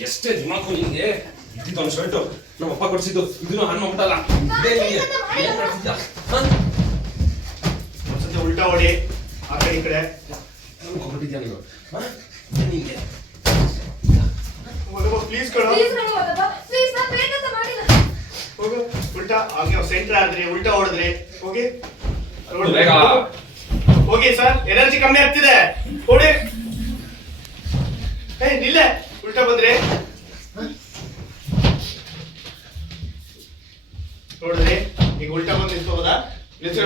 ಎಷ್ಟೇ ದಿಮಾಕು ನಿಂಗೆ ಇದ್ದಿದ್ದು ಒಂದು ಶರ್ಟು ನಮ್ಮ ಅಪ್ಪ ಕೊಡ್ಸಿದ್ದು ಇದನ್ನು ಹಣ್ಣು ಮಾಡ್ಬಿಟ್ಟಲ್ಲ ಇದೇ ನಿಂಗೆ ಏನ್ ಮಾಡ್ತಿದ್ಯಾ ಒಂದ್ಸತಿ ಉಲ್ಟಾ ಹೊಡಿ ಆ ಕಡೆ ಈ ಕಡೆ ಹೋಗ್ಬಿಟ್ಟಿದ್ಯಾ ನೀವು ಏನ್ ನಿಂಗೆ ಪ್ಲೀಸ್ ಕಣ ಹೋಗು ಉಲ್ಟಾ ಹಾಗೆ ಸೆಂಟರ್ ಆಡಿದ್ರಿ ಉಲ್ಟಾ ಹೊಡೆದ್ರಿ ಹೋಗಿ ಬೇಗ ಹೋಗಿ ಸರ್ ಎನರ್ಜಿ ಕಮ್ಮಿ ಆಗ್ತಿದೆ ಹೊಡಿ ನಿಲ್ಲೆ ಉಲ್ಟಾ ಬಂದ್ರಿ ನೋಡಿದ್ರಿ ಈಗ ಉಲ್ಟಾ ಬಂದು ನಿಂತ್ಕೋಬೋದಾ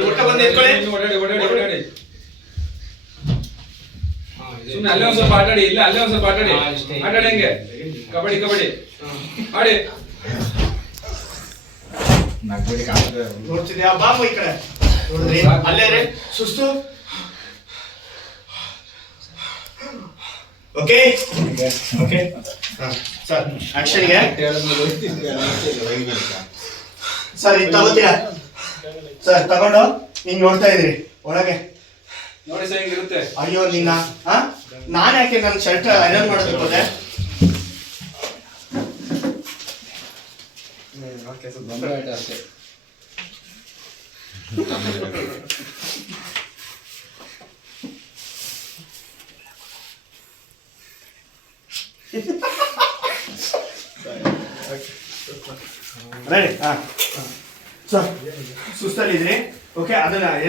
ಉಲ್ಟಾ ಬಂದು ನಿಂತ್ಕೊಳ್ಳಿ ಓಡಾಡಿ ಸುಮ್ಮನೆ ಅಲ್ಲೇ ಒಂದ್ ಸ್ವಲ್ಪ ಆಟಾಡಿ ಇಲ್ಲ ಅಲ್ಲೇ ಒಂದ್ ಸ್ವಲ್ಪ ಆಟಾಡಿ ಆಟಾಡಿ ಹೆಂಗೆ ಕಬಡ್ಡಿ ಆಡಿ ನೋಡ್ತಿದ್ಯಾ ಬಾಂಬು ಈ ಕಡೆ ನೋಡಿದ್ರಿ ಅಲ್ಲೇ ರೀ ಸುಸ್ತು ಓಕೆ ಓಕೆ ಸರ್ ಆಕ್ಷನ್ಗೆ ಸರ್ ಇದು ತಗೋತೀರಾ ಸರ್ ತಗೊಂಡು ನೀನ್ ನೋಡ್ತಾ ಇದ್ರಿ ಒಳಗೆ ನೋಡಿ ಸರ್ ಹೆಂಗಿರುತ್ತೆ ಅಯ್ಯೋ ನಿನ್ನ ನಾನು ಯಾಕೆ ನನ್ನ ಶರ್ಟ್ ಐರನ್ ಮಾಡೋದಕ್ಕೆ ಹೋದೆ ರೆಡಿ ಸರ್ ಸುಸ್ತಲ್ಲಿದ್ರಿ ಓಕೆ ಅದನ್ನ